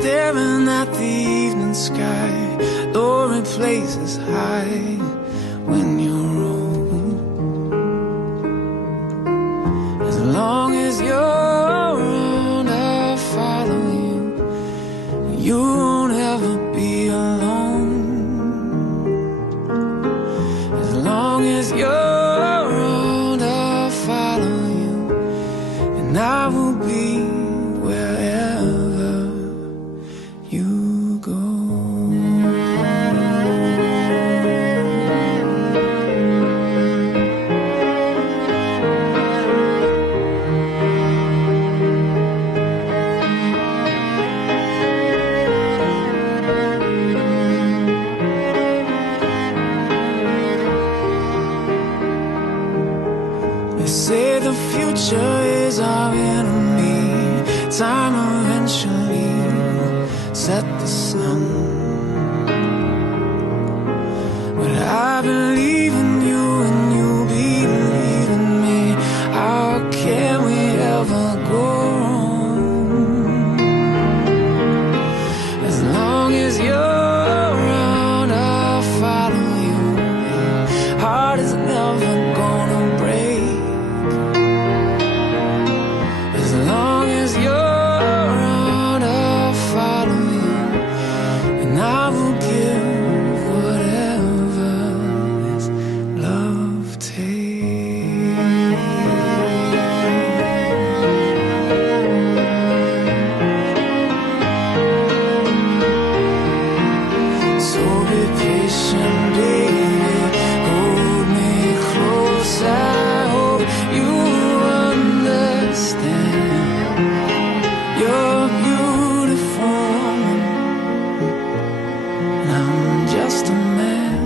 staring at the evening sky. Lonely places hide when you're old. As long as you're around, I'll follow you. You won't ever be alone. As long as you're around, I'll follow you, and I will be wherever you go. They say the future is our enemy. Time eventually set the sun. But I believe in you and you believe in me. How can we ever go wrong? As long as you're around, I'll follow you. Your heart is never gonna break. As long as you're around, I'll follow you, and I will give whatever this love takes. So be patient, baby. Hold me close. I hope you understand. You're beautiful, and I'm just a man.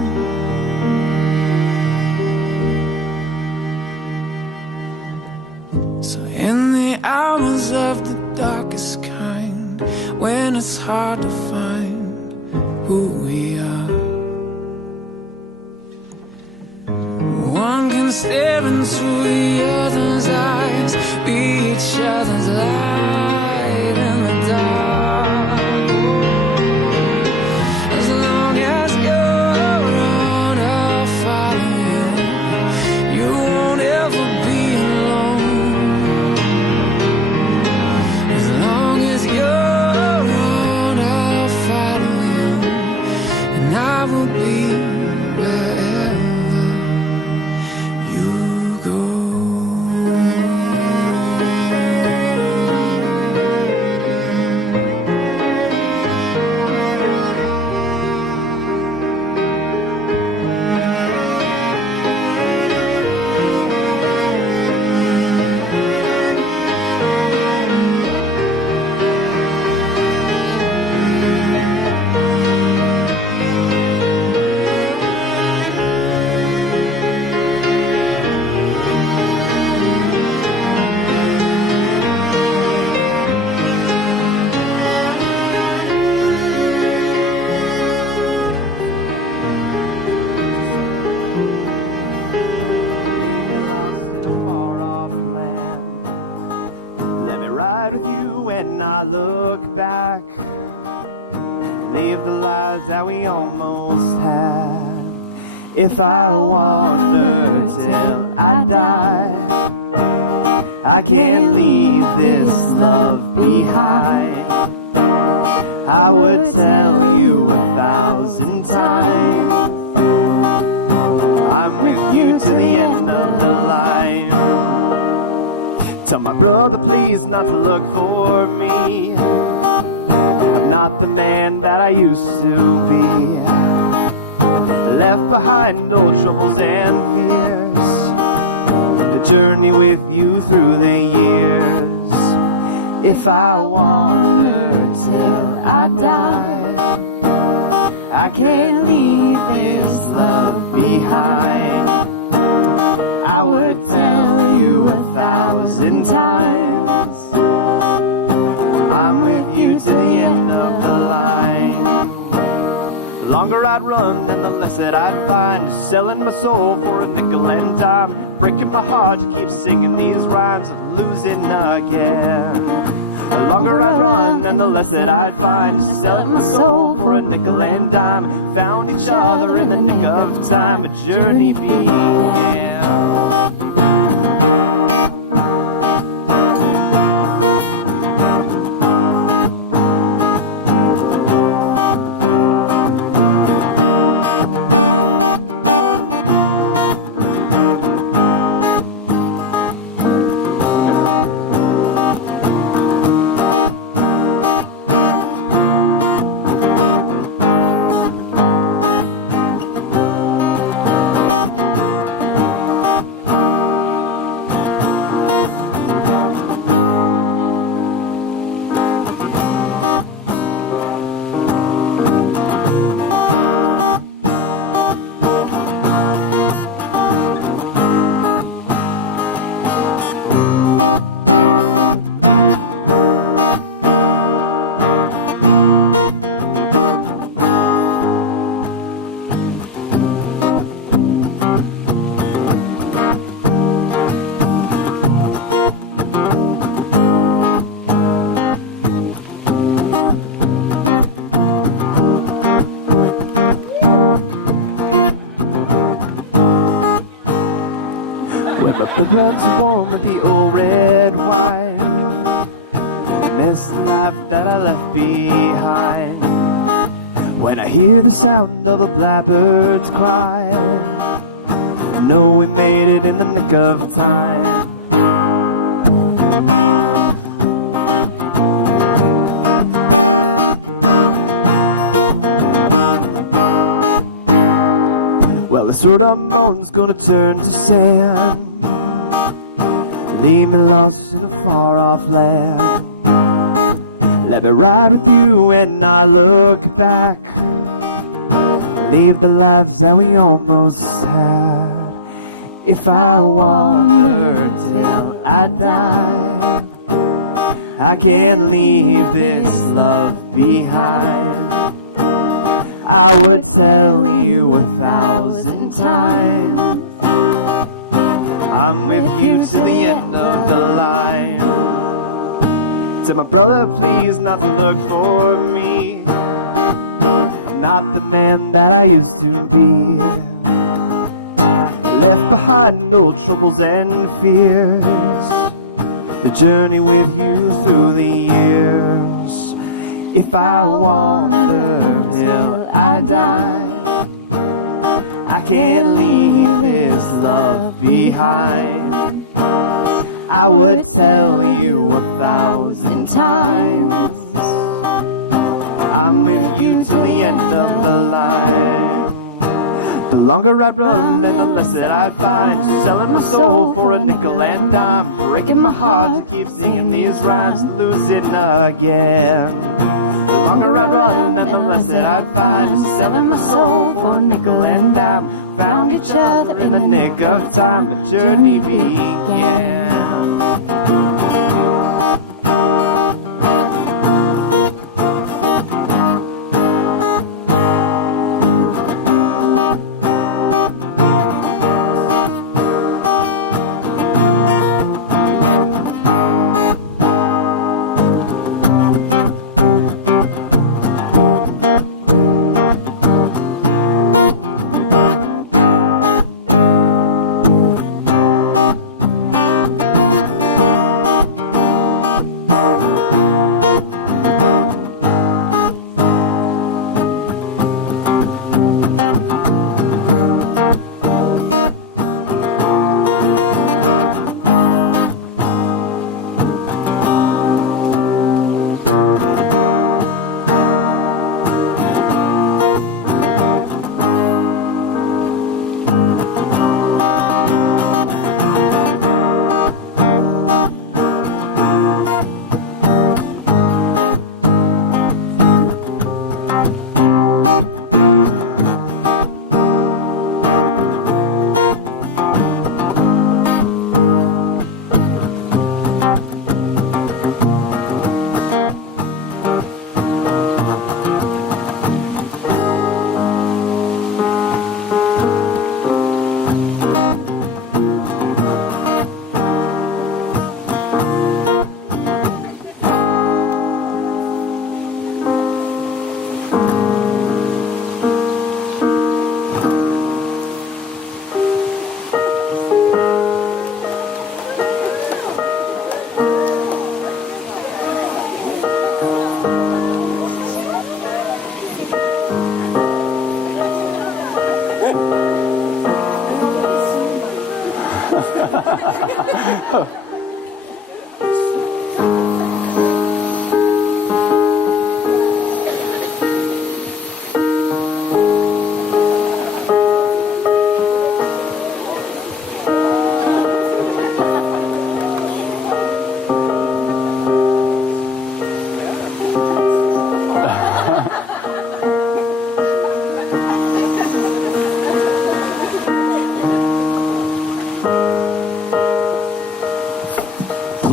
So in the hours of the darkest kind, when it's hard to find who we are, one can stare into the other's eyes, be each other's light in the dark. As long as you're around, I'll follow you. You won't ever be alone. As long as you're around, I'll follow you, and I will be wherever you go. Leave me lost in a far-off land. Let me ride with you when I look back. Live the lives that we almost had. If I wander till I die, I can't leave this love behind. I would tell you 1,000 times I'm with you to the end of the line. Tell my brother please not to look for me. I'm not the man that I used to be. Left behind old troubles and fears, to journey with you through the years. If I wander till I die, I can't leave this love behind. I would tell you 1,000 times I'm with you to the end of the line. The longer I'd run and the less that I'd find, selling my soul for a nickel and dime, breaking my heart to keep singing these rhymes and losing again. The longer I'd run and the less that I'd find. Selling my soul for a nickel and dime. Found each other in the nick of time. A journey began. The blood's warm with the old red wine. Miss the life that I left behind. When I hear the sound of the blackbirds cry, I know we made it in the nick of time. Well, the sword of mourn's gonna turn to sand. Leave me lost in a far-off land. Let me ride with you when I look back. Leave the lives that we almost had. If I wander till I die, I can't leave this love behind. I would tell you 1,000 times I'm with you to the end of the line. Tell my brother please not to look for me. I'm not the man that I used to be. Left behind no troubles and fears. The journey with you through the years. If I wander till I die, I can't leave this love behind. I would tell you 1,000 times I'm with you till the end of the line. The longer I run and the less that I find. Selling my soul for a nickel and dime. Breaking my heart to keep singing these rhymes. Losing again. The longer I run and the less that I find. Selling my soul for a nickel and dime. Found each other in the nick of time. A journey began.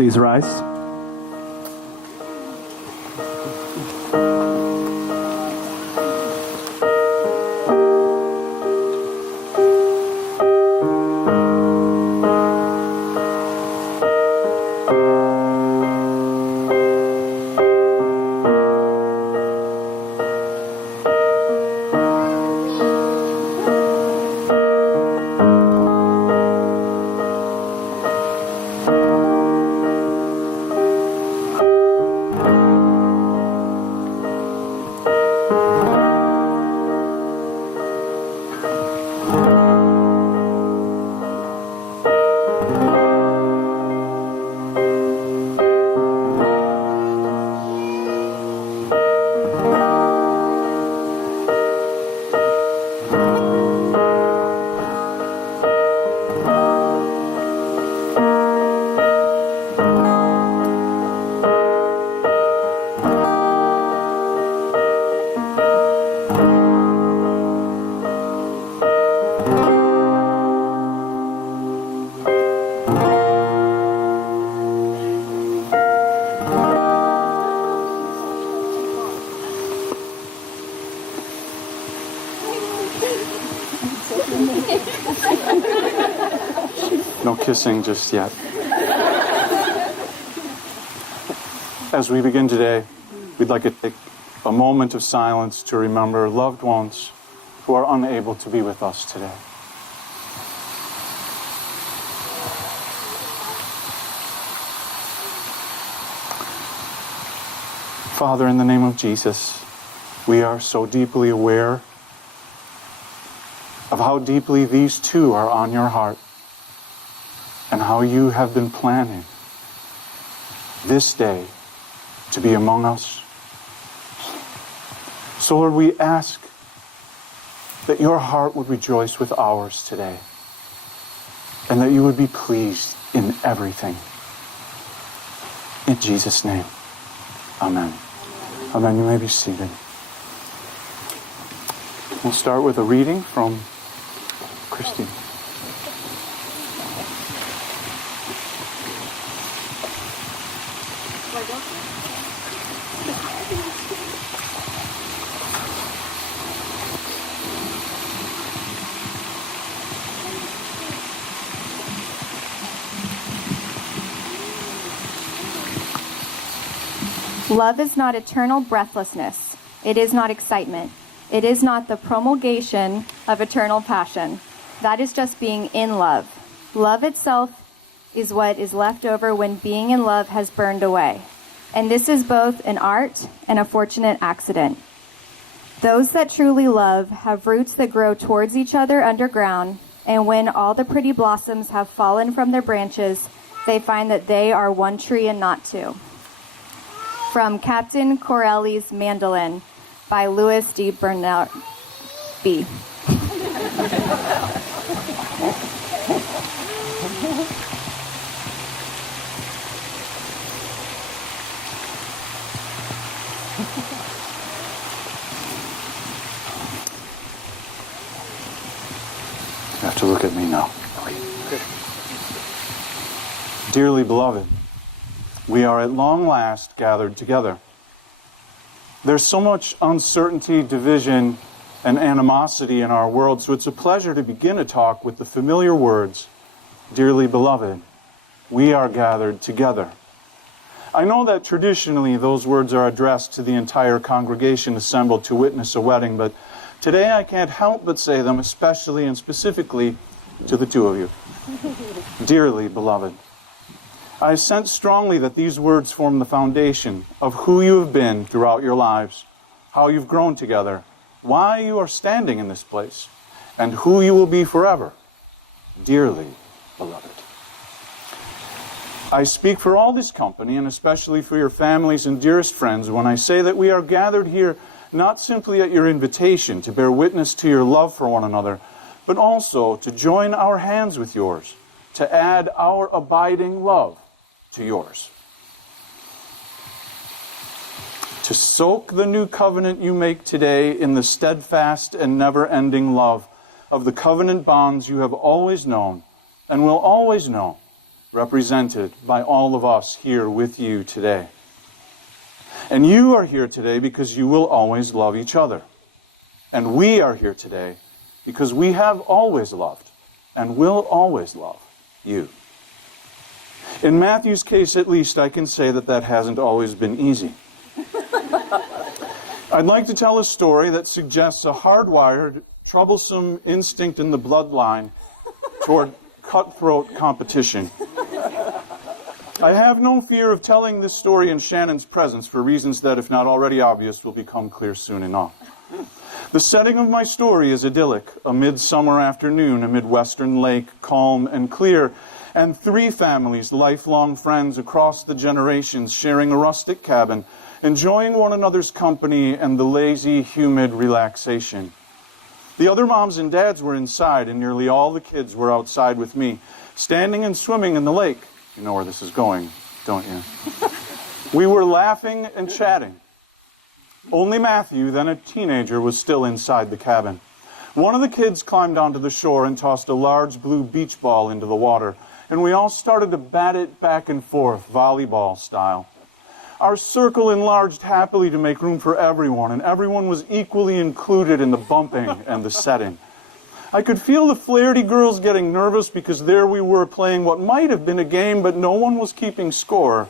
Please rise. No kissing just yet. As we begin today, we'd like to take a moment of silence to remember loved ones who are unable to be with us today. Father, in the name of Jesus, we are so deeply aware of how deeply these two are on your heart and how you have been planning this day to be among us. So Lord, we ask that your heart would rejoice with ours today and that you would be pleased in everything. In Jesus' name, amen. Amen. You may be seated. We'll start with a reading from Christine. Love is not eternal breathlessness. It is not excitement. It is not the promulgation of eternal passion. That is just being in love. Love itself is what is left over when being in love has burned away. And this is both an art and a fortunate accident. Those that truly love have roots that grow towards each other underground, and when all the pretty blossoms have fallen from their branches, they find that they are one tree and not two. From Captain Corelli's Mandolin by Louis D. Bernard B. You have to look at me now. Okay, good. Dearly beloved, we are at long last gathered together. There's so much uncertainty, division, and animosity in our world, so it's a pleasure to begin a talk with the familiar words, dearly beloved, we are gathered together. I know that traditionally those words are addressed to the entire congregation assembled to witness a wedding, but today I can't help but say them especially and specifically to the two of you. Dearly beloved, I sense strongly that these words form the foundation of who you have been throughout your lives, how you've grown together, why you are standing in this place, and who you will be forever. Dearly beloved. I speak for all this company, and especially for your families and dearest friends, when I say that we are gathered here not simply at your invitation to bear witness to your love for one another, but also to join our hands with yours, to add our abiding love to yours. To soak the new covenant you make today in the steadfast and never-ending love of the covenant bonds you have always known and will always know, represented by all of us here with you today. And you are here today because you will always love each other. And we are here today because we have always loved and will always love you. In Matthew's case, at least, I can say that hasn't always been easy. I'd like to tell a story that suggests a hardwired, troublesome instinct in the bloodline toward cutthroat competition. I have no fear of telling this story in Shannon's presence for reasons that, if not already obvious, will become clear soon enough. The setting of my story is idyllic, a midsummer afternoon, a midwestern lake, calm and clear, and 3 families, lifelong friends across the generations, sharing a rustic cabin, enjoying one another's company and the lazy, humid relaxation. The other moms and dads were inside, and nearly all the kids were outside with me, standing and swimming in the lake. You know where this is going, don't you? We were laughing and chatting. Only Matthew, then a teenager, was still inside the cabin. One of the kids climbed onto the shore and tossed a large blue beach ball into the water, and we all started to bat it back and forth, volleyball style. Our circle enlarged happily to make room for everyone, and everyone was equally included in the bumping and the setting. I could feel the Flaherty girls getting nervous because there we were playing what might have been a game, but no one was keeping score.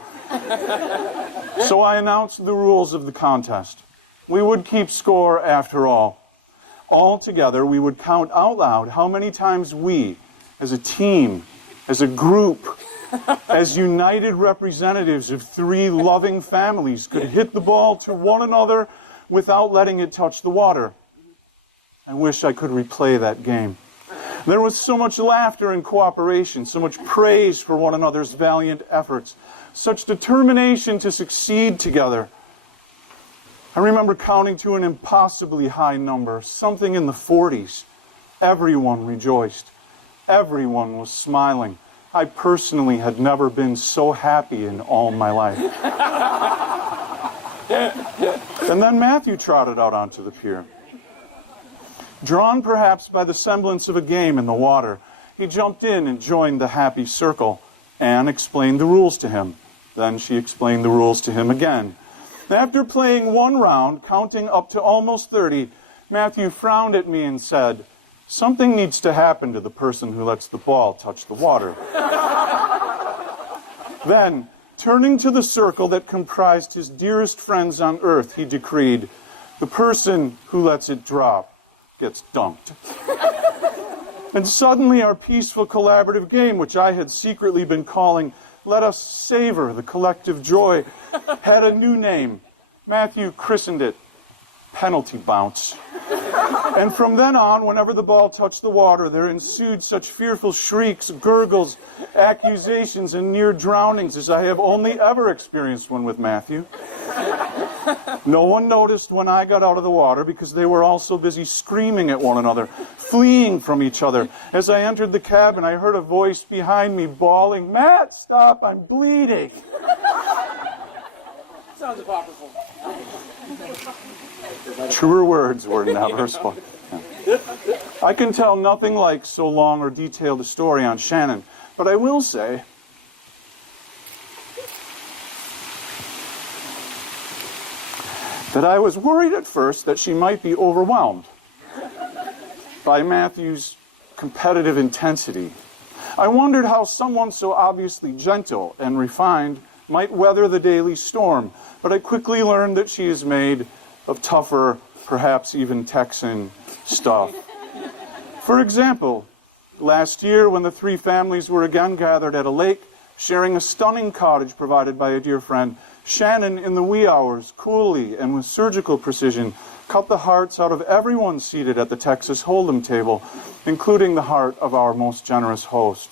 So I announced the rules of the contest. We would keep score after all. All together, we would count out loud how many times we, as a team, as a group, as united representatives of 3 loving families, could hit the ball to one another without letting it touch the water. I wish I could replay that game. There was so much laughter and cooperation, so much praise for one another's valiant efforts, such determination to succeed together. I remember counting to an impossibly high number, something in the 40s. Everyone rejoiced. Everyone was smiling. I personally had never been so happy in all my life. And then Matthew trotted out onto the pier. Drawn perhaps by the semblance of a game in the water, he jumped in and joined the happy circle. Anne explained the rules to him. Then she explained the rules to him again. After playing 1 round, counting up to almost 30, Matthew frowned at me and said, "Something needs to happen to the person who lets the ball touch the water." Then, turning to the circle that comprised his dearest friends on earth, he decreed, "The person who lets it drop gets dunked." And suddenly our peaceful collaborative game, which I had secretly been calling "Let Us Savor the Collective Joy," had a new name. Matthew christened it Penalty Bounce. And from then on, whenever the ball touched the water, there ensued such fearful shrieks, gurgles, accusations, and near drownings as I have only ever experienced one with Matthew. No one noticed when I got out of the water because they were all so busy screaming at one another, fleeing from each other. As I entered the cabin, I heard a voice behind me bawling, "Matt, stop, I'm bleeding." Sounds apocryphal. Truer words were never spoken. I can tell nothing like so long or detailed a story on Shannon, but I will say that I was worried at first that she might be overwhelmed by Matthew's competitive intensity. I wondered how someone so obviously gentle and refined might weather the daily storm, but I quickly learned that she is made of tougher, perhaps even Texan stuff. For example, last year when the 3 families were again gathered at a lake, sharing a stunning cottage provided by a dear friend, Shannon, in the wee hours, coolly and with surgical precision, cut the hearts out of everyone seated at the Texas Hold'em table, including the heart of our most generous host.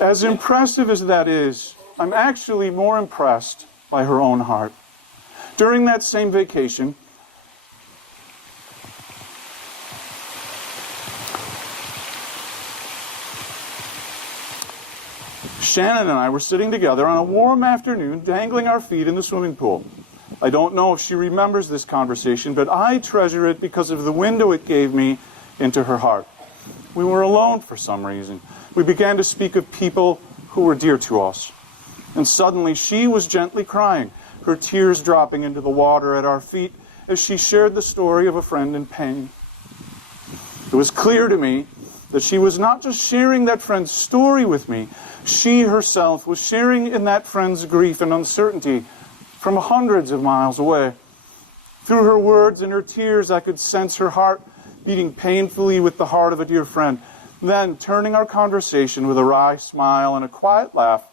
As impressive as that is, I'm actually more impressed by her own heart. During that same vacation, Shannon and I were sitting together on a warm afternoon, dangling our feet in the swimming pool. I don't know if she remembers this conversation, but I treasure it because of the window it gave me into her heart. We were alone for some reason. We began to speak of people who were dear to us. And suddenly she was gently crying, her tears dropping into the water at our feet as she shared the story of a friend in pain. It was clear to me that she was not just sharing that friend's story with me, she herself was sharing in that friend's grief and uncertainty from hundreds of miles away. Through her words and her tears, I could sense her heart beating painfully with the heart of a dear friend. Then, turning our conversation with a wry smile and a quiet laugh,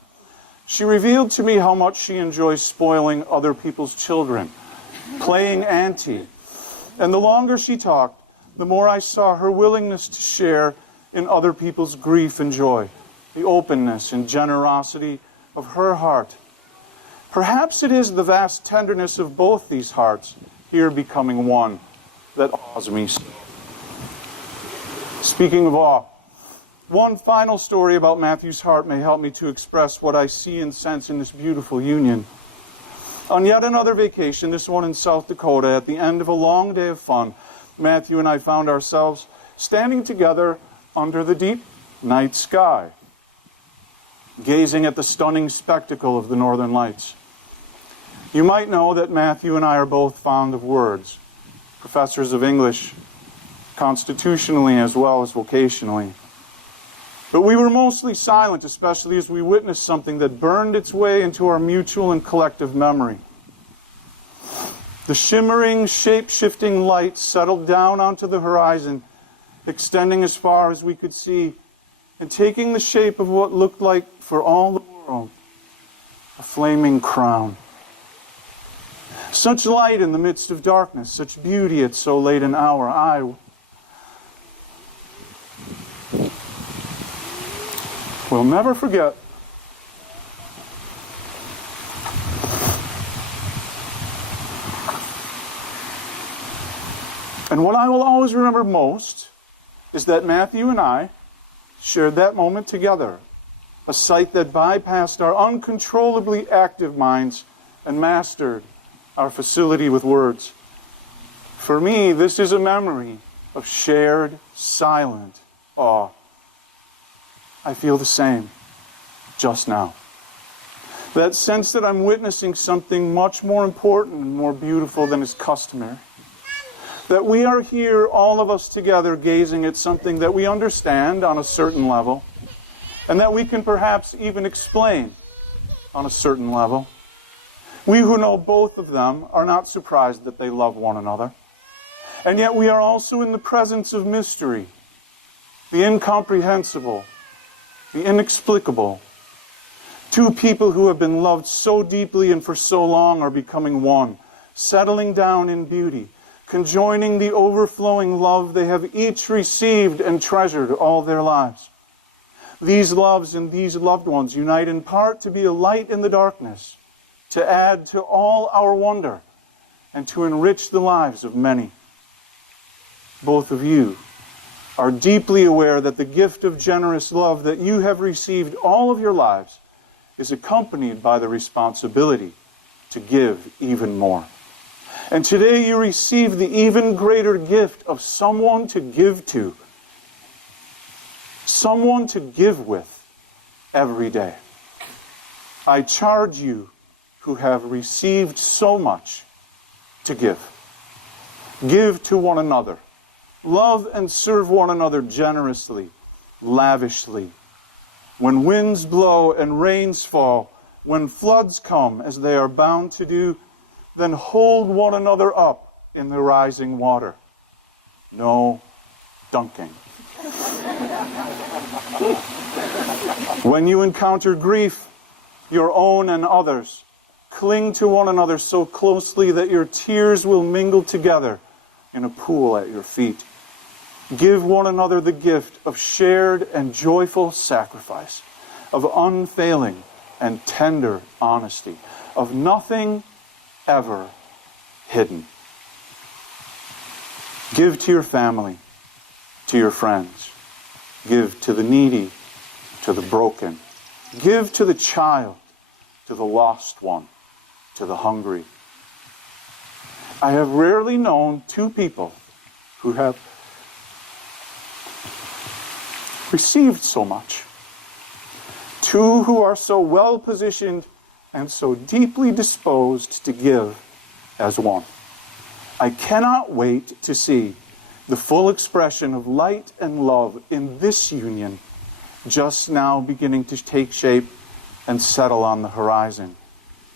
she revealed to me how much she enjoys spoiling other people's children, playing auntie. And the longer she talked, the more I saw her willingness to share in other people's grief and joy, the openness and generosity of her heart. Perhaps it is the vast tenderness of both these hearts, here becoming one, that awes me so. Speaking of awe, one final story about Matthew's heart may help me to express what I see and sense in this beautiful union. On yet another vacation, this one in South Dakota, at the end of a long day of fun, Matthew and I found ourselves standing together under the deep night sky, gazing at the stunning spectacle of the northern lights. You might know that Matthew and I are both fond of words, professors of English, constitutionally as well as vocationally. But we were mostly silent, especially as we witnessed something that burned its way into our mutual and collective memory. The shimmering, shape-shifting light settled down onto the horizon, extending as far as we could see, and taking the shape of what looked like, for all the world, a flaming crown. Such light in the midst of darkness, such beauty at so late an hour, I will never forget and what I will always remember most is that Matthew and I shared that moment together, a sight that bypassed our uncontrollably active minds and mastered our facility with words. For me, this is a memory of shared, silent awe. I feel the same just now. That sense that I'm witnessing something much more important and more beautiful than is customary. That we are here, all of us together, gazing at something that we understand on a certain level, and that we can perhaps even explain on a certain level. We who know both of them are not surprised that they love one another. And yet we are also in the presence of mystery, the incomprehensible, the inexplicable. Two people who have been loved so deeply and for so long are becoming one, settling down in beauty, conjoining the overflowing love they have each received and treasured all their lives. These loves and these loved ones unite in part to be a light in the darkness, to add to all our wonder, and to enrich the lives of many. Both of you are deeply aware that the gift of generous love that you have received all of your lives is accompanied by the responsibility to give even more. And today you receive the even greater gift of someone to give to, someone to give with every day. I charge you who have received so much to give. Give to one another. Love and serve one another generously, lavishly. When winds blow and rains fall, when floods come as they are bound to do, then hold one another up in the rising water. No dunking. When you encounter grief, your own and others, cling to one another so closely that your tears will mingle together in a pool at your feet. Give one another the gift of shared and joyful sacrifice. of unfailing and tender honesty, of nothing ever hidden. Give to your family, to your friends. Give to the needy, to the broken. Give to the child, to the lost one, to the hungry. I have rarely known two people who have received so much. Two who are so well positioned and so deeply disposed to give as one. I cannot wait to see the full expression of light and love in this union, just now beginning to take shape and settle on the horizon,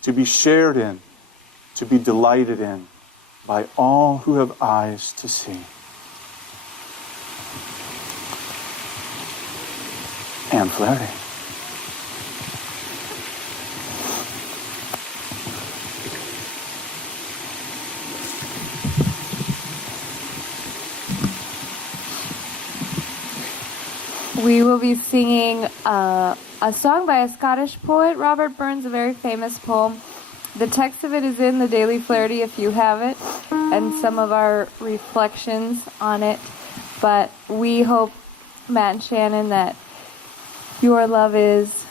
to be shared in, to be delighted in by all who have eyes to see. Anne Flaherty. We will be singing a song by a Scottish poet, Robert Burns, a very famous poem. The text of it is in the Daily Flaherty if you have it, and some of our reflections on it. But we hope, Matt and Shannon, that your love is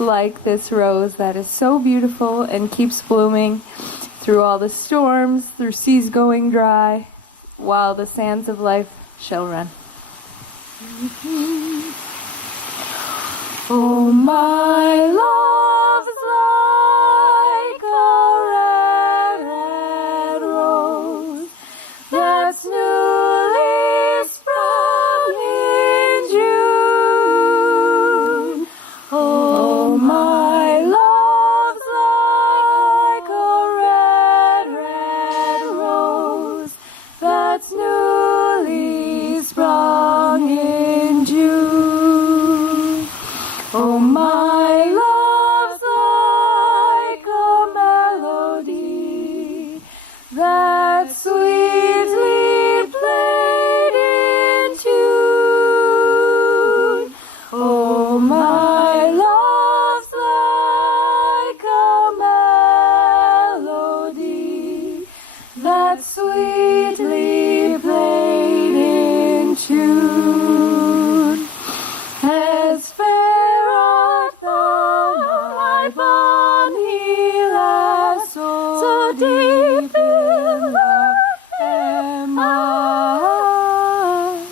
like this rose that is so beautiful and keeps blooming through all the storms, through seas going dry, while the sands of life shall run. Oh, my love's like a red, red rose that's newly sprung in June. Oh, my love's like a red, red rose that's newly sprung in June. Oh, my love's like a melody that's sweetly played in tune. Oh, my love's like a melody that's sweetly played in tune. As fair art thou, my bonny lass, so deep in love am I,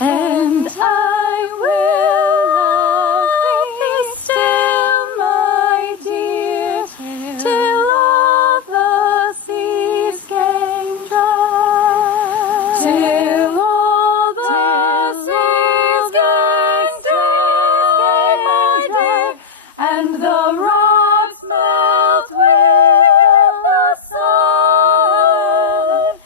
and I will love thee still, my dear, till all the seas gang dry, till all the seas gang dry, my dear, and the rocks melt with the sun,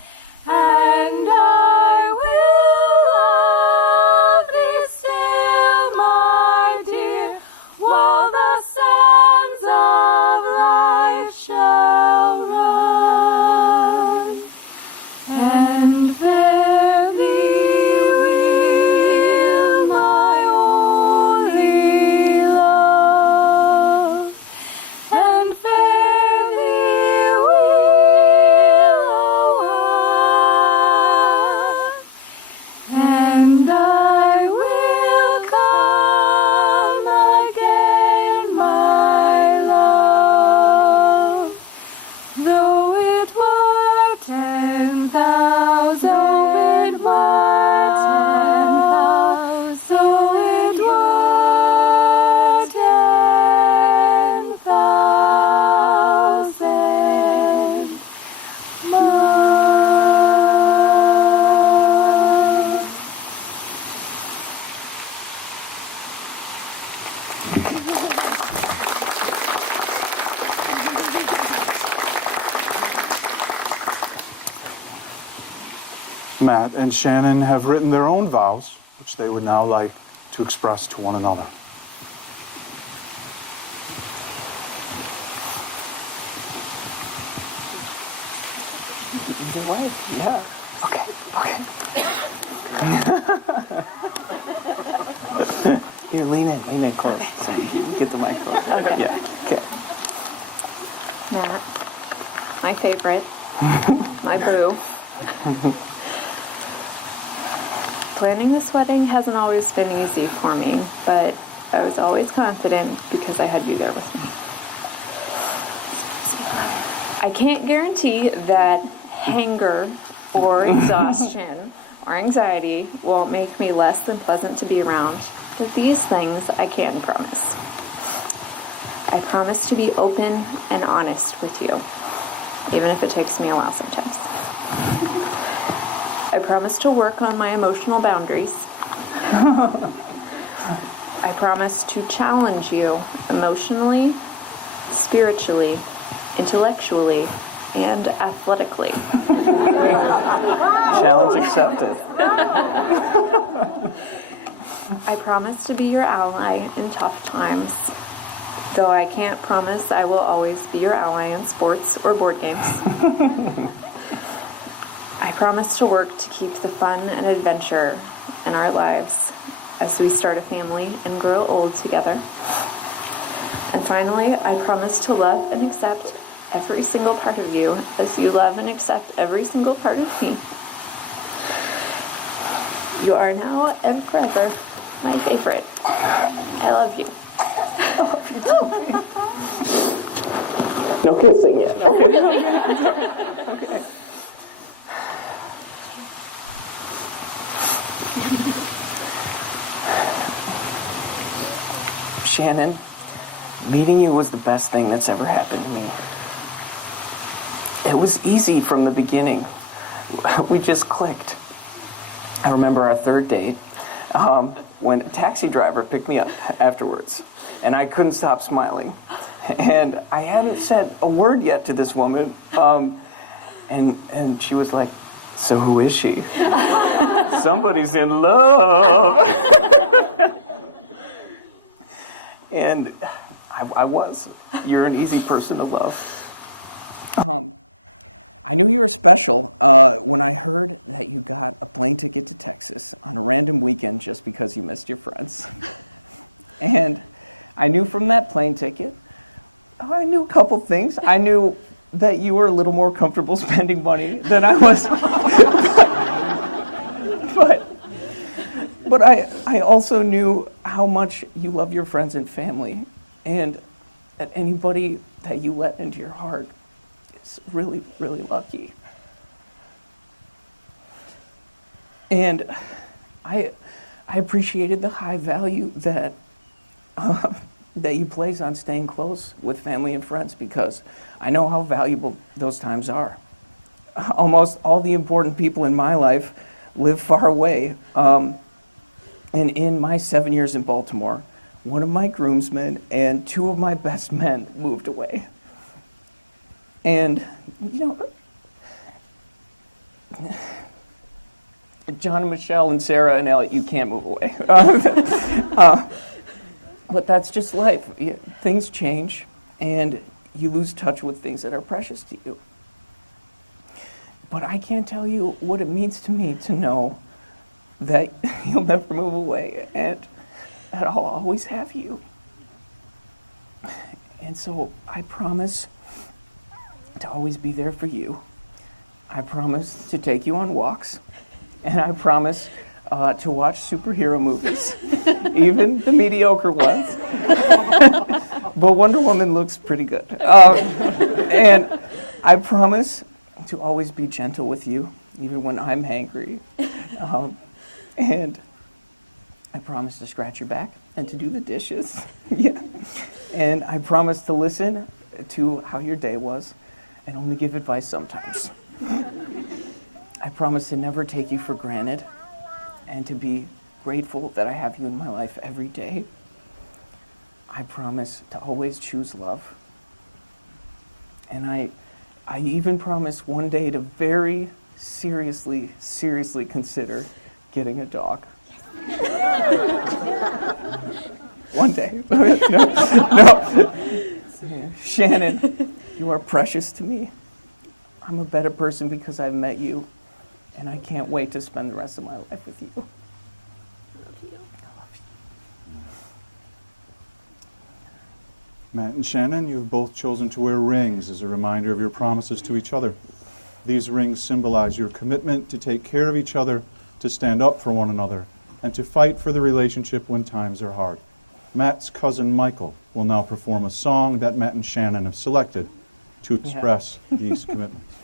and I will love thee still, my dear, while the sands of life shall run, and fare thee will my only love, and fare thee will awhile, and I will come again, my love, though it were 10,000, though it were 10,000, though it were 10,000 miles. Matt and Shannon have written their own vows, which they would now like to express to one another. Easy way? Yeah. Okay. Here, lean in close. So you can get the microphone. Okay. Yeah. Okay. Matt, my favorite, my boo. Planning this wedding hasn't always been easy for me, but I was always confident because I had you there with me. I can't guarantee that hanger or exhaustion or anxiety won't make me less than pleasant to be around, but these things I can promise. I promise to be open and honest with you, even if it takes me a while sometimes. I promise to work on my emotional boundaries. I promise to challenge you emotionally, spiritually, intellectually, and athletically. Challenge accepted. I promise to be your ally in tough times, though I can't promise I will always be your ally in sports or board games. I promise to work to keep the fun and adventure in our lives as we start a family and grow old together. And finally, I promise to love and accept every single part of you as you love and accept every single part of me. You are now and forever my favorite. I love you. I love you too. No kissing yet. Okay. Shannon, meeting you was the best thing that's ever happened to me. It was easy from the beginning. We just clicked. I remember our third date when a taxi driver picked me up afterwards, and I couldn't stop smiling. And I hadn't said a word yet to this woman, and she was like, "So who is she?" Somebody's in love. And I was. You're an easy person to love. I knew you were special when I heard that you got a plane ticket to Texas on a random weekend just because you missed your friends. And I knew from that plane ticket, I knew a couple things. I knew that you were a little more comfortable spending money than I was. But I also knew how much you love your friends and family, and that anybody that you let into your heart is really, really lucky. And I appreciated the high value that that you place on staying close with family and friends, because I know how valuable those times are. Almost all the important people in my life live far away. And in my 7 years in Baltimore, one of my groomsmen and two of my best men moved away. And, John and Michelle and Sarah and Elliot, you can't move away. But that's just life. Things change, and you lose touch with things that are precious to you. But I can't tell you what it means to me to know that you'll never move away, and that I'll always have you. And so I promise to always be there for you. I promise to take you on walks, and I promise to watch superhero movies, even the mediocre ones. But Wonder Woman looks pretty good. And I promise to always be gentle with you, even when I'm angry. And I promise to scratch your back and to do the dishes. Yeah. And I promise to listen to how your day was and only give advice sometimes. I promise to never take you for granted and to be grateful that I have you in my life every day. I promise to always choose love. And I even promise one day to very seriously consider getting a dog. One day. No. Shannon, you are precious to me. I'm a better person because I've met you, and I can't wait to spend the rest of my life with you. I love you. Matt and Shannon, you have both chosen to wear rings as a reminder of your promises to each other. These rings symbolize your commitment to take care of each other, to stand up for one another, and to fight for the relationship when times are hard. Matt's cousin Michael will now perform a song that Matt and Shannon have selected to express these commitments.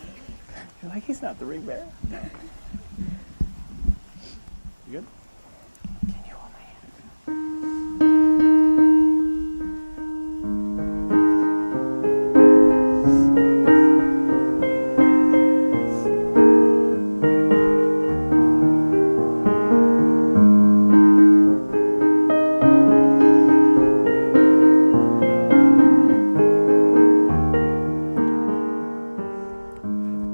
You're like, he's not the ring bearer. No. You good? Can you hold my hand?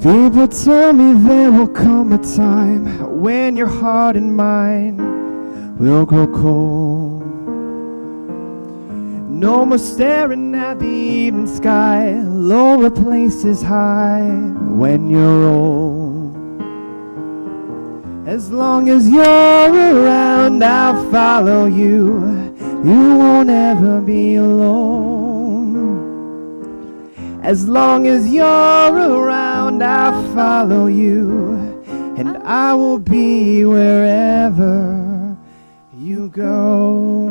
People tell me there will come a time when your heart and mine will grow cold. No more staring at the evening sky, lower places high when you're old. As long as you're around, I'll follow you. You won't ever be alone. As long as you're around, I'll follow you, and I will be wherever you go.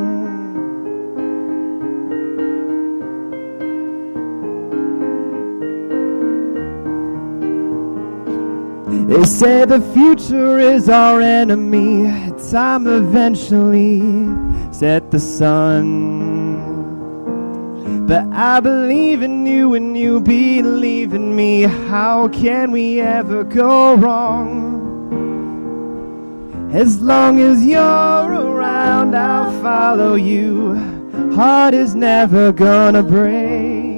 They say the future is our enemy. Time eventually set the sun. But I believe in you and you believe in me. How can we ever go wrong? As long as you're around, I'll follow you. Heart is never gonna break.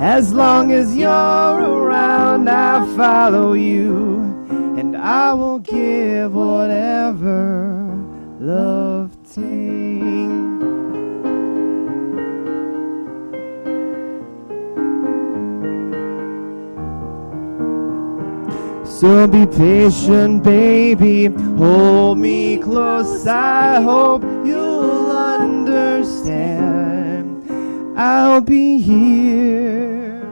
As long as you're around, I'll follow you. And I will give whatever love takes. So be patient, baby, hold me close. I hope you'll understand. I'll be here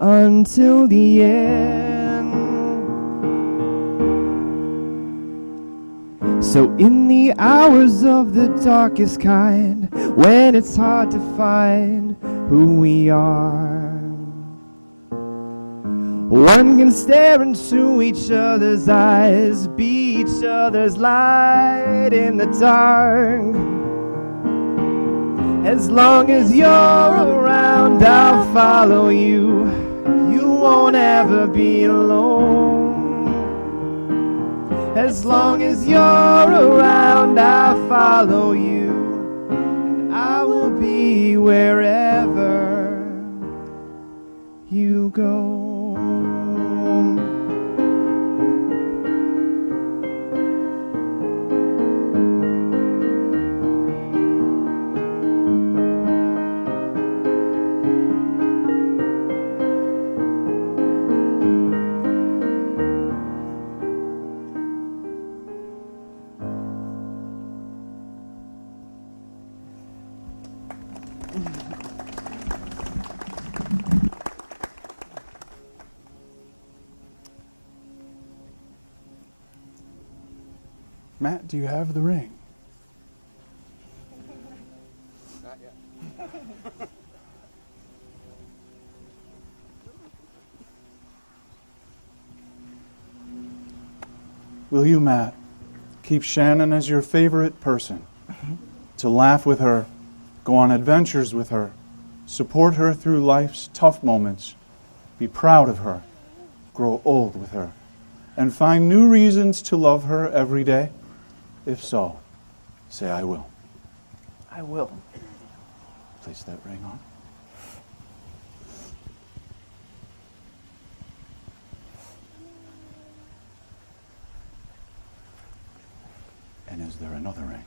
until the end. So in the hours of the darkest kind, when it's hard to find who we are, one can stare into each other's eyes, be each other's light in the dark. As long as you're around, I'll follow you. You won't ever be alone. As long as you're around, I'll follow you. And I will be wherever you go. Matt, do you have the ring? Not yet. Will you, Matt, keep Shannon as your favorite person, to laugh with her, go on adventures with her, support her through life's tough moments, be proud of her, grow old with her, and find new reasons to love her every day? If so, say, I will. I will. Place that ring on. And is there another ring?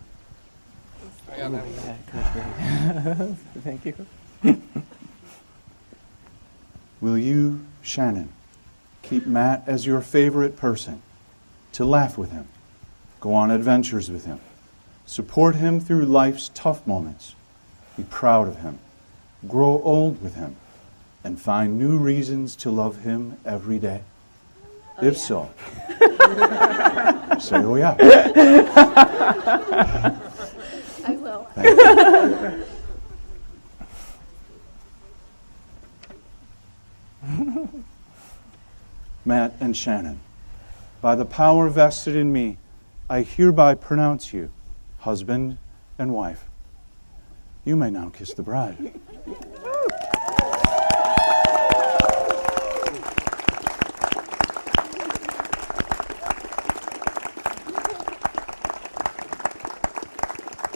Yeah, good. Thank you. Will you, Shannon, keep Matt as your favorite person, to laugh with him, go on adventures with him, support him through life's tough moments, be proud of him, grow old with him, and find new reasons to love him every day? If so, say, oh yeah. I will. Thank you. Matt and Shannon, by the power vested in me, I hereby pronounce you husband and wife. You may now kiss the bride.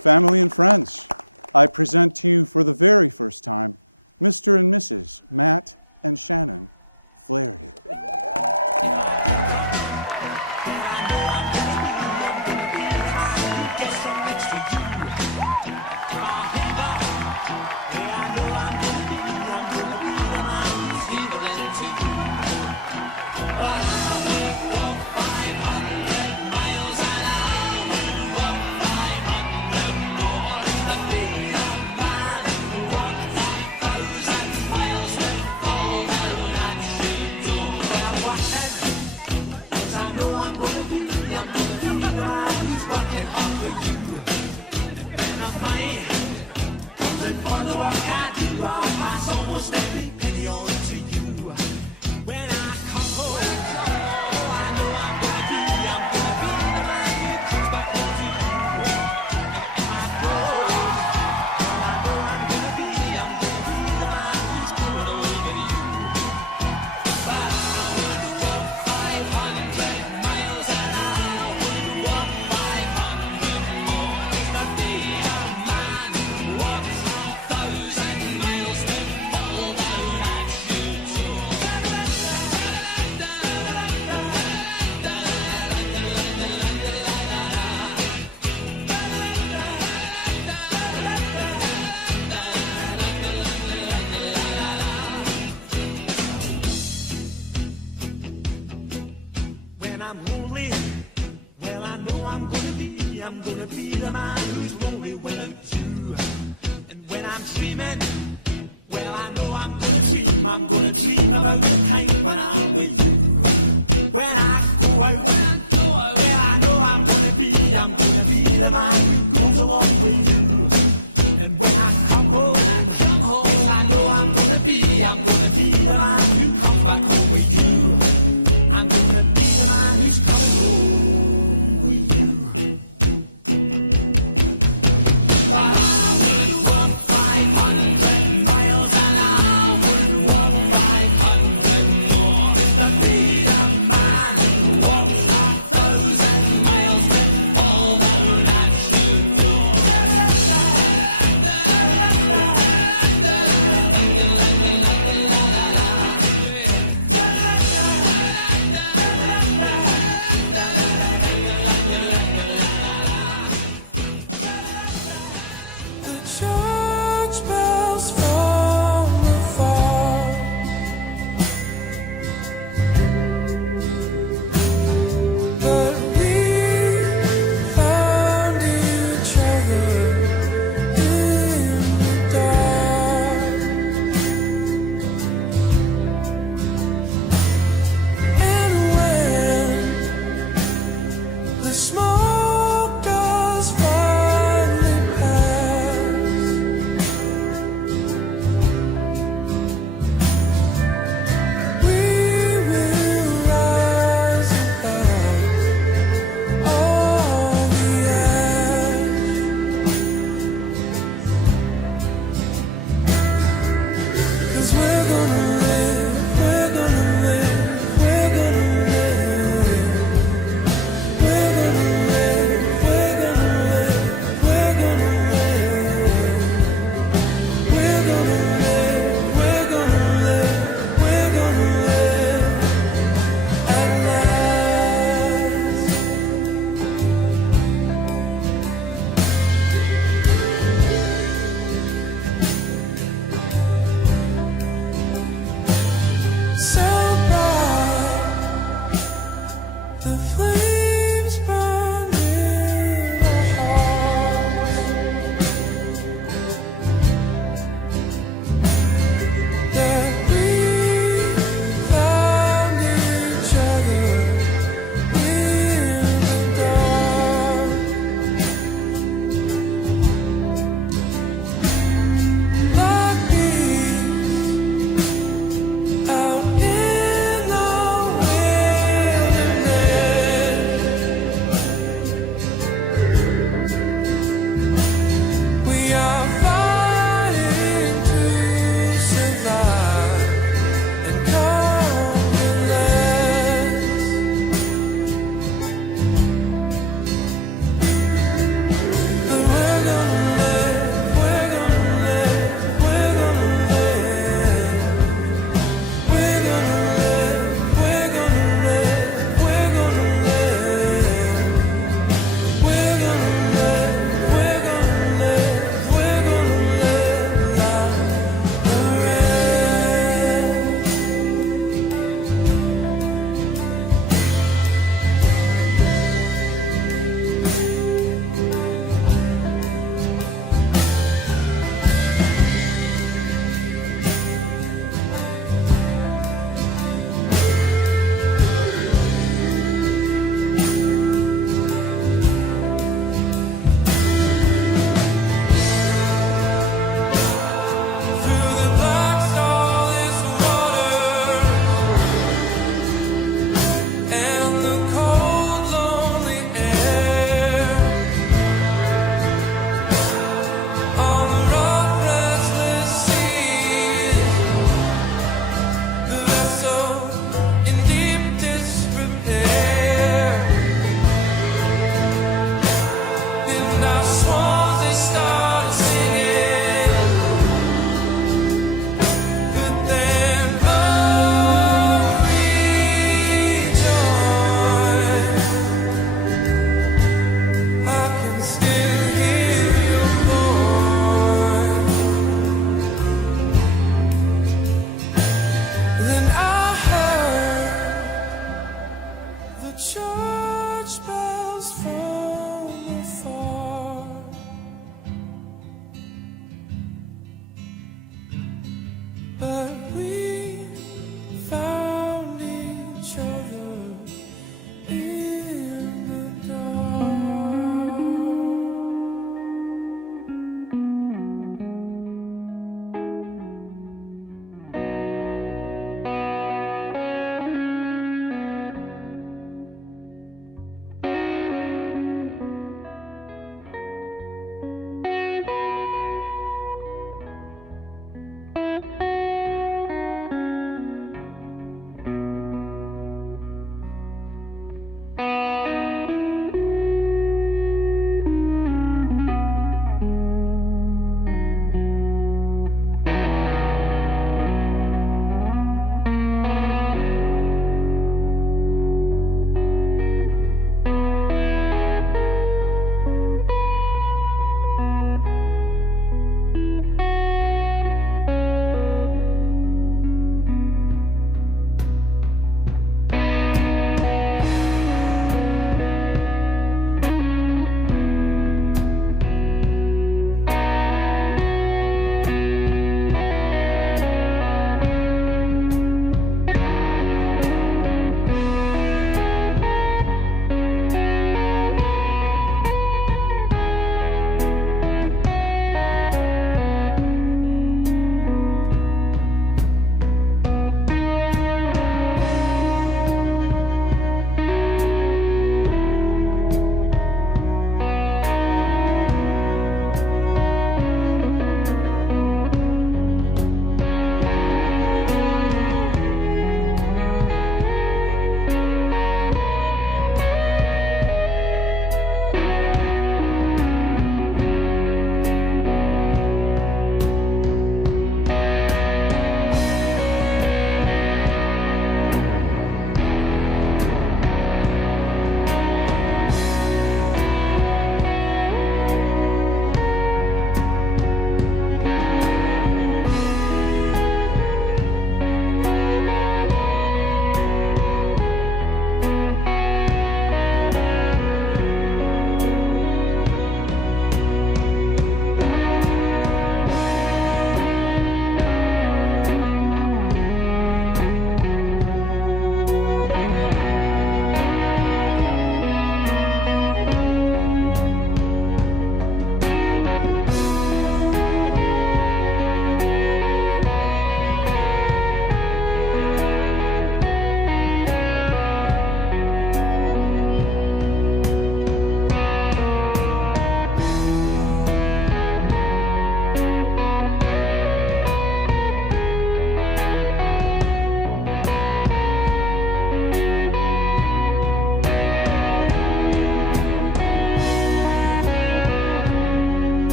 Family and friends, I present to you for the very first time Mr. and Mrs. Matt and Shannon Flaherty.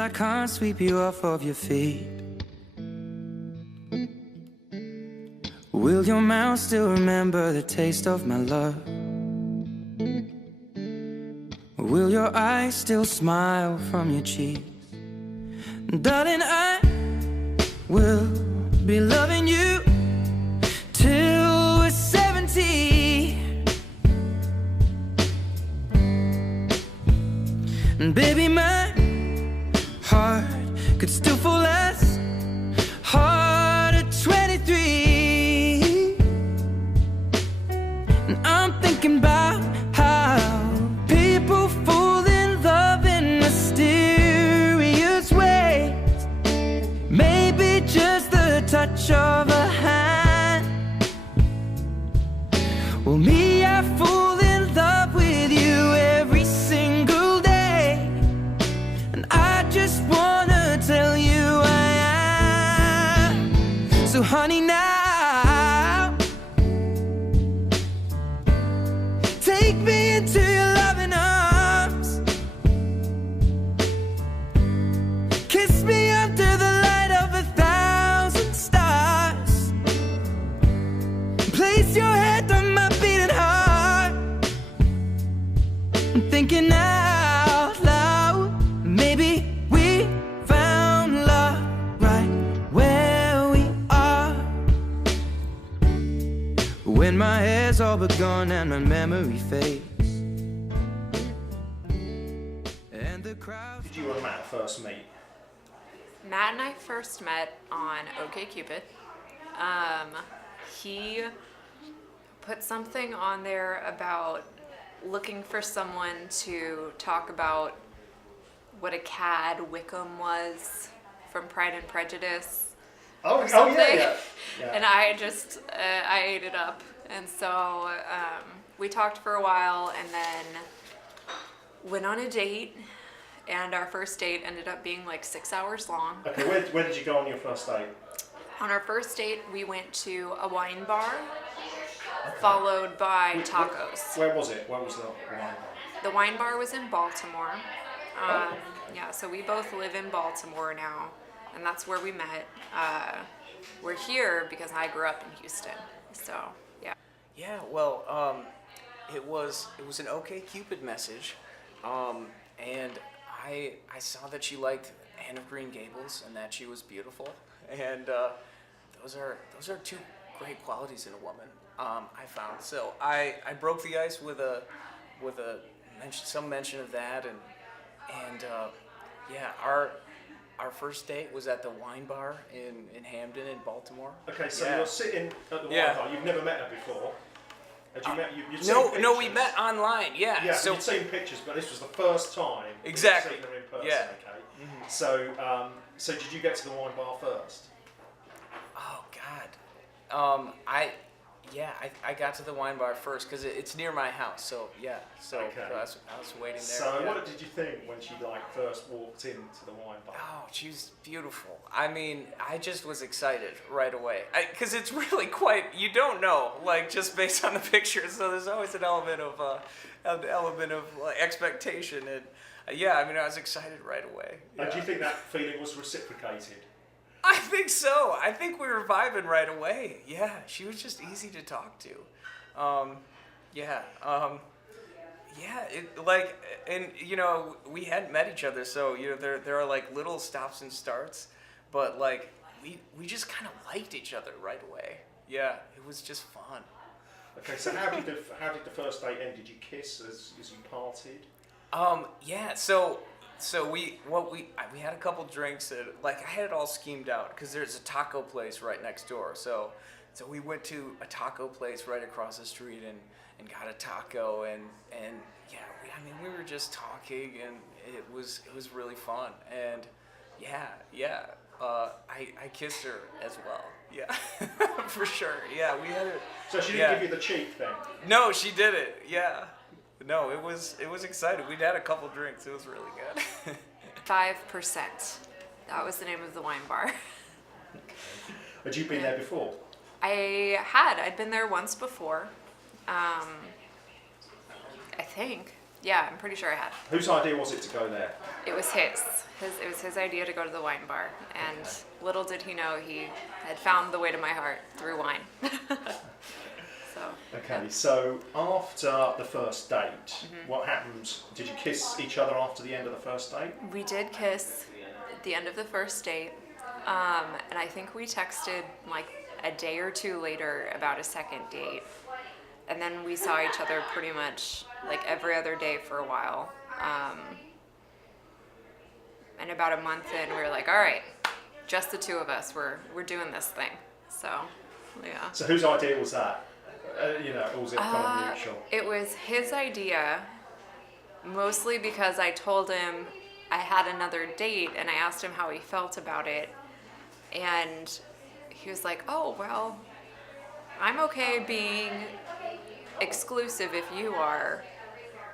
I can't sweep you off of your feet. Will your mouth still remember the taste of my love? Will your eyes still smile from your cheeks? Darling, I will be loving you till we're 70. And baby, my heart could still fall as hard at 23. And I'm thinking about how people fall in love in mysterious ways. Maybe just the touch of a hand. Well, me, I fall in love with you every single day. And I just wanna tell you I am. So honey, now take me into your loving arms. Kiss me under the light of 1,000 stars. Place your head on my beating heart. I'm thinking out loud, maybe we found love right where we are. When my hair's all but gone and my memory fades, and the crowd. Did you and Matt first meet? Matt and I first met on OkCupid. He put something on there about looking for someone to talk about what a cad Wickham was from Pride and Prejudice. Oh, or something. yeah. And I just, I ate it up. And so we talked for a while and then went on a date. And our first date ended up being like 6 hours long. Okay, where did you go on your first date? On our first date, we went to a wine bar, followed by tacos. Where was it? Where was the wine bar? The wine bar was in Baltimore. Yeah, so we both live in Baltimore now, and that's where we met. We're here because I grew up in Houston, so yeah. Yeah, well, it was an OkCupid message, and I saw that she liked Anne of Green Gables and that she was beautiful, and those are two great qualities in a woman. I found so I broke the ice with some mention of that, and yeah, our first date was at the wine bar in Hamden in Baltimore. Okay, so yeah. you're sitting at the wine Yeah. bar. You've never met her before. Had you met? You'd No, seen no, we pictures. met online. Yeah. Yeah, So you'd seen pictures, but this was the first time Exactly. you'd seen her in person. Yeah. Okay. So, so did you get to the wine bar first? Oh God. I got to the wine bar first because it's near my house. So yeah. So Okay. I was waiting there. So, yeah. what did you think when she first walked into the wine bar? Oh, she was beautiful. I mean, I just was excited right away. Because it's really quite, you don't know, just based on the pictures. So there's always an element of expectation. And yeah, I mean, I was excited right away. And Yeah. do you think that feeling was reciprocated? I think so. I think we were vibing right away. Yeah, she was just easy to talk to. We hadn't met each other, so there are little stops and starts, but we just kind of liked each other right away. Yeah, it was just fun. Okay, so how did the first date end? Did you kiss as you parted? Yeah. So we had a couple drinks and I had it all schemed out because there's a taco place right next door. So we went to a taco place right across the street and got a taco and yeah, we were just talking and it was really fun and I kissed her as well. Yeah, for sure. Yeah, we had it. So she didn't give you the cheek then? No, she didn't. Yeah. No, it was exciting. We'd had a couple drinks. It was really good. 5%. That was the name of the wine bar. Had you been there before? I'd been there once before. I think. Yeah, I'm pretty sure I had. Whose idea was it to go there? It was his. It was his idea to go to the wine bar, and little did he know he had found the way to my heart through wine. So. Okay, so after the first date, what happened? Did you kiss each other after the end of the first date? We did kiss at the end of the first date, and I think we texted like a day or two later about a second date, and then we saw each other pretty much like every other day for a while. And about a month in, we were like, all right, just the two of us, we're doing this thing. So, yeah. So whose idea was that? Or was it kind of mutual? It was his idea, mostly because I told him I had another date, and I asked him how he felt about it, and he was like, oh, well, I'm okay being exclusive if you are.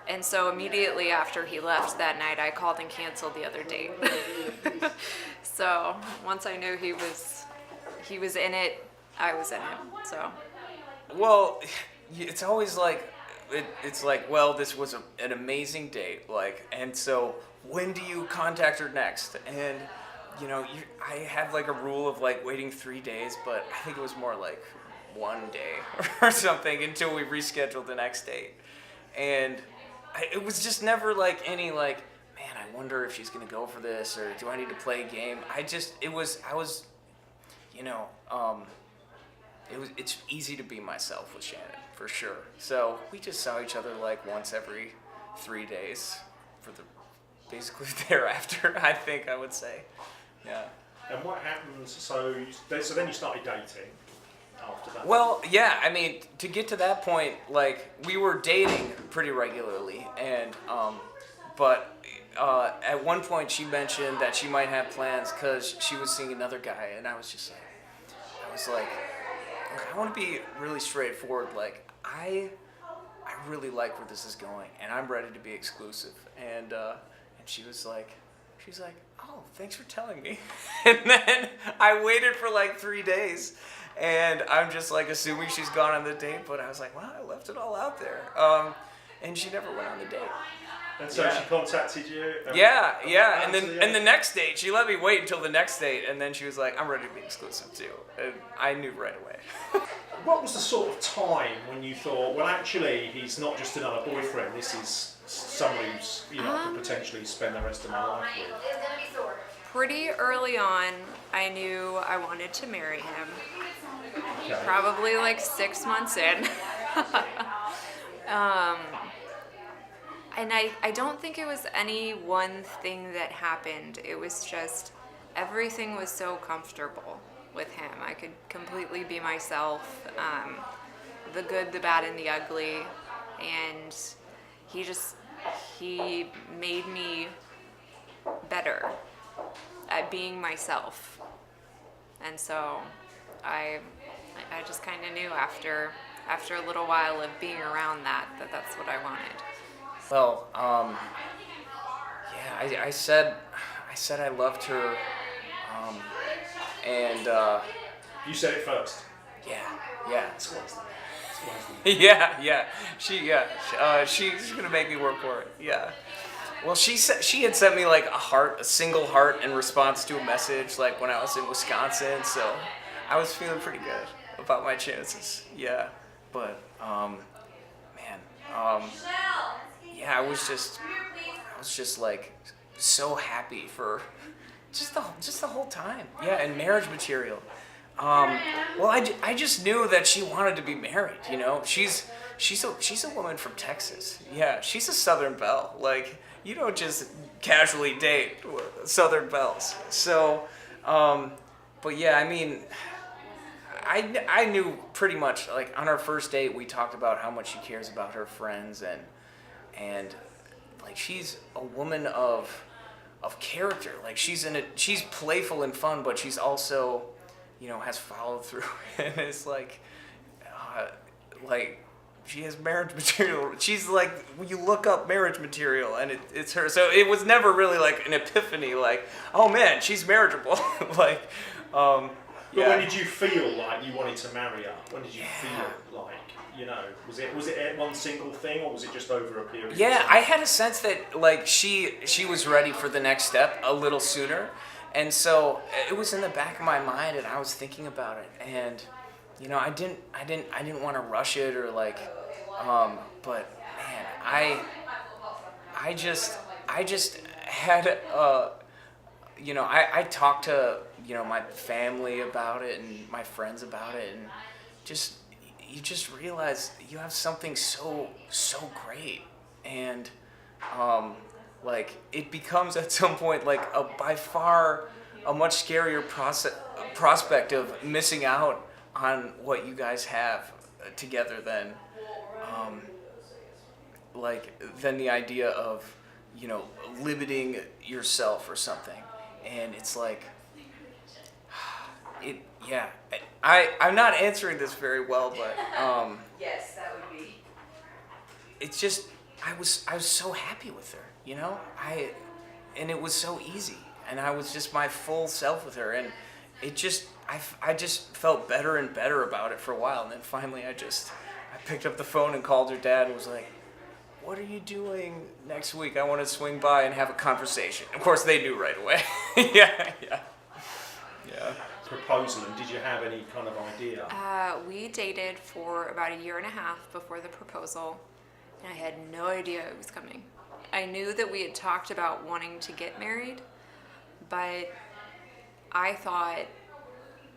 And so immediately after he left that night, I called and canceled the other date. So once I knew he was in it, I was in it. So. Well, it's always like, it's like, well, this was an amazing date, like, and so when do you contact her next? And I had like a rule of like waiting 3 days, but I think it was more like 1 day or something until we rescheduled the next date. And it was just never like any like, man, I wonder if she's gonna go for this, or do I need to play a game? It's easy to be myself with Shannon, for sure. So we just saw each other like once every 3 days for basically thereafter, I think I would say. Yeah. And what happened, so then you started dating after that? Well, yeah, I mean, to get to that point, like, we were dating pretty regularly, and, but at one point she mentioned that she might have plans because she was seeing another guy, and I was like, I want to be really straightforward, like, I really like where this is going, and I'm ready to be exclusive, and she's like, oh, thanks for telling me. And then I waited for like 3 days, and I'm just like assuming she's gone on the date, but I was like, wow, I left it all out there. And she never went on the date. And so she contacted you? Yeah. And the next date, she let me wait until the next date, and then she was like, I'm ready to be exclusive too. And I knew right away. What was the sort of time when you thought, well, actually, he's not just another boyfriend, this is someone who's, could potentially spend the rest of my life with? Pretty early on, I knew I wanted to marry him. Okay. Probably like 6 months in. And I don't think it was any one thing that happened. It was just everything was so comfortable with him. I could completely be myself, the good, the bad, and the ugly. And he made me better at being myself. And so I just kind of knew after a little while of being around that's what I wanted. Well, yeah, I said I loved her, and you said it first. Yeah. Yeah. She's gonna make me work for it. Yeah. Well, she had sent me like a single heart in response to a message like when I was in Wisconsin, so I was feeling pretty good about my chances. Yeah, but yeah, I was just like so happy for just the whole time. Yeah, and marriage material. Well, I just knew that she wanted to be married. She's a woman from Texas. Yeah, she's a Southern belle. Like, you don't just casually date Southern belles. So, but yeah, I mean, I knew pretty much, like, on our first date, we talked about how much she cares about her friends, and like, she's a woman of character. Like, she's playful and fun, but she's also, has followed through, and it's like she has marriage material. She's like, you look up marriage material, and it's her. So it was never really like an epiphany, like, oh man, she's marriageable. Like, But when did you feel like you wanted to marry her? When did you feel like Was it one single thing, or was it just over a period? Of Yeah, time? I had a sense that like she was ready for the next step a little sooner, and so it was in the back of my mind, and I was thinking about it, and I didn't want to rush it or like, but man, I just had I talked to my family about it and my friends about it, and you just realize you have something so great, and like it becomes at some point like by far a much scarier prospect of missing out on what you guys have together than than the idea of limiting yourself or something. And it's like I'm not answering this very well, but Yes, that would be. it's just I was so happy with her, and it was so easy, and I was just my full self with her, and it just I just felt better and better about it for a while, and then finally I picked up the phone and called her dad and was like, "What are you doing next week? I want to swing by and have a conversation." Of course, they knew right away. yeah. Proposal, and did you have any kind of idea? We dated for about a year and a half before the proposal, and I had no idea it was coming. I knew that we had talked about wanting to get married, but I thought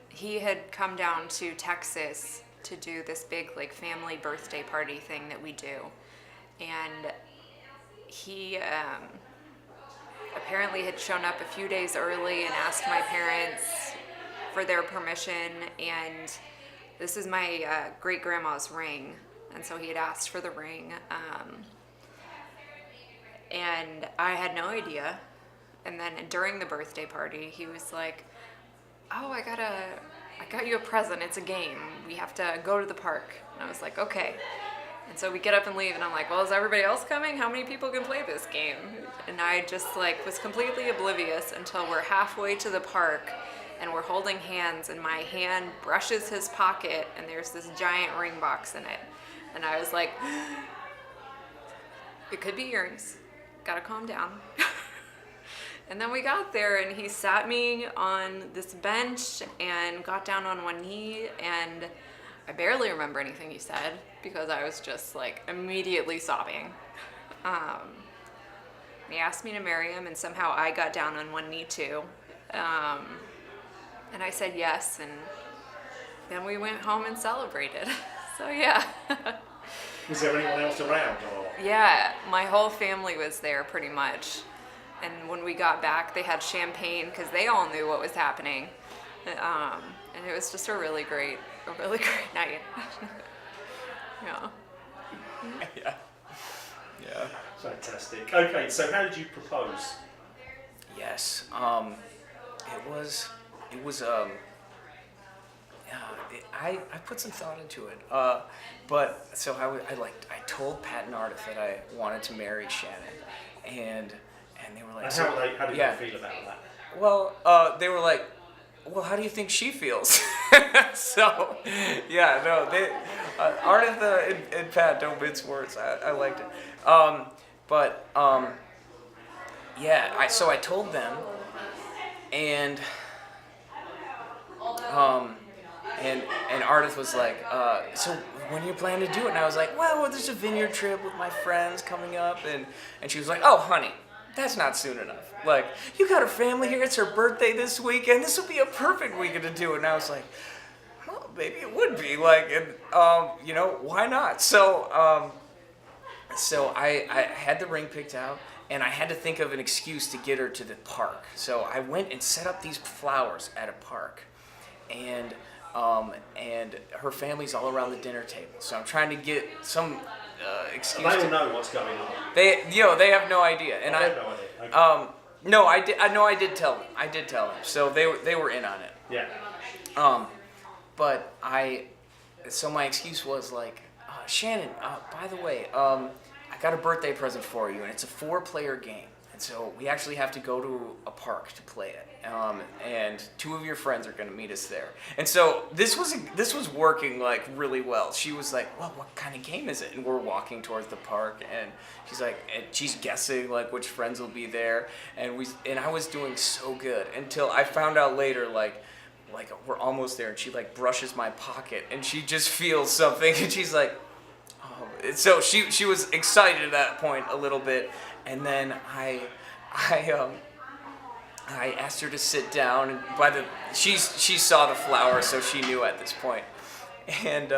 he had come down to Texas to do this big like family birthday party thing that we do, and he apparently had shown up a few days early and asked my parents for their permission, and this is my great-grandma's ring, and so he had asked for the ring, and I had no idea. And then during the birthday party, he was like, "Oh, I got you a present. It's a game. We have to go to the park." And I was like, "Okay." And so we get up and leave, and I'm like, "Well, is everybody else coming? How many people can play this game?" And I just like was completely oblivious until we're halfway to the park, and we're holding hands, and my hand brushes his pocket, and there's this giant ring box in it. And I was like, it could be earrings. Gotta calm down. And then we got there, and he sat me on this bench and got down on one knee, and I barely remember anything he said because I was just like immediately sobbing. He asked me to marry him, and somehow I got down on one knee too. And I said yes, and then we went home and celebrated. So yeah. Was there anyone else around? Or? Yeah, my whole family was there pretty much. And when we got back, they had champagne because they all knew what was happening. And it was just a really great night. Yeah. Yeah. Fantastic. Okay, so how did you propose? Yes. It was I put some thought into it. But so I told Pat and Ardith that I wanted to marry Shannon, and they were like, And so, how did yeah. you feel about that? Well, they were like, well, how do you think she feels? So, yeah, no, Ardith and Pat don't mince words. I liked it. Yeah, so I told them, and Ardith was like, so when are you planning to do it? And I was like, well, there's a vineyard trip with my friends coming up, and she was like, oh, honey, that's not soon enough. Like, you got her family here, it's her birthday this weekend, this would be a perfect weekend to do it. And I was like, well, maybe it would be, like, and, why not? So I had the ring picked out, and I had to think of an excuse to get her to the park. So I went and set up these flowers at a park, and her family's all around the dinner table. So I'm trying to get some excuse. They all know what's going on. They have no idea, and I have no idea. Okay. No, I did tell them. I did tell them. So they were in on it. Yeah. But so my excuse was like, Shannon, by the way, I got a birthday present for you, and it's a 4-player game, and so we actually have to go to a park to play it. and 2 of your friends are going to meet us there. And so this was working like really well. She was like, well, what kind of game is it? And we're walking towards the park, and she's like, and she's guessing like which friends will be there, and I was doing so good until I found out later like we're almost there, and she like brushes my pocket, and she just feels something, and she's like, oh. So she was excited at that point a little bit, and then I asked her to sit down, and she saw the flower, so she knew at this point, and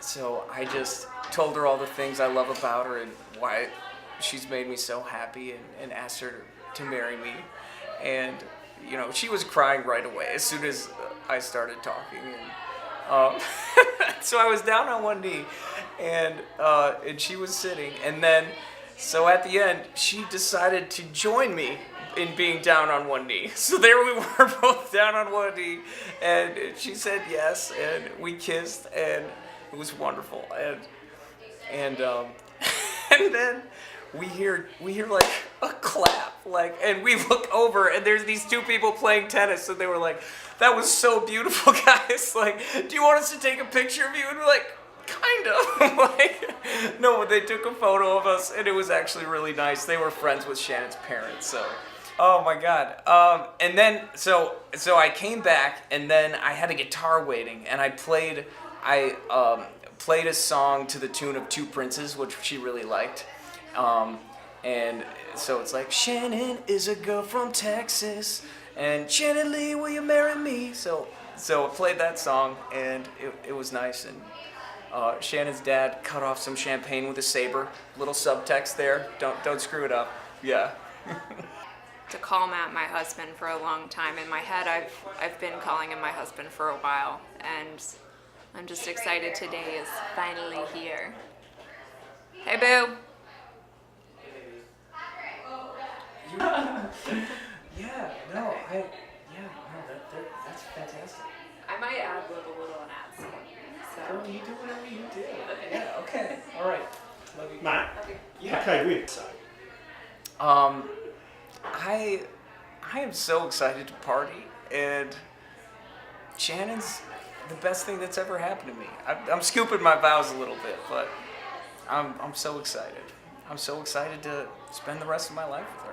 so I just told her all the things I love about her and why she's made me so happy, and asked her to marry me, and she was crying right away as soon as I started talking, and so I was down on one knee, and she was sitting, and then so at the end she decided to join me in being down on one knee. So there we were, both down on one knee, and she said yes, and we kissed, and it was wonderful, and and then we hear like a clap, like, and we look over, and there's these 2 people playing tennis, and they were like, that was so beautiful, guys, like, do you want us to take a picture of you? And we're like, kind of. Like, no, but they took a photo of us, and it was actually really nice. They were friends with Shannon's parents, so. Oh my God. And then, so I came back, and then I had a guitar waiting, and I played a song to the tune of Two Princes, which she really liked. And so it's like, Shannon is a girl from Texas, and Shannon Lee, will you marry me? So I played that song, and it was nice, and Shannon's dad cut off some champagne with a saber. Little subtext there. Don't screw it up. Yeah. To call Matt my husband for a long time. In my head, I've been calling him my husband for a while, and I'm just excited today is finally here. Hey, boo. That's fantastic. I might ad lib a little and add some. So. Girl, you do whatever you do. Yeah, okay. All right. Love you. Matt? Okay. Yeah. Okay, weird. So. I am so excited to party, and Shannon's the best thing that's ever happened to me. I'm scooping my vows a little bit, but I'm so excited. I'm so excited to spend the rest of my life with her.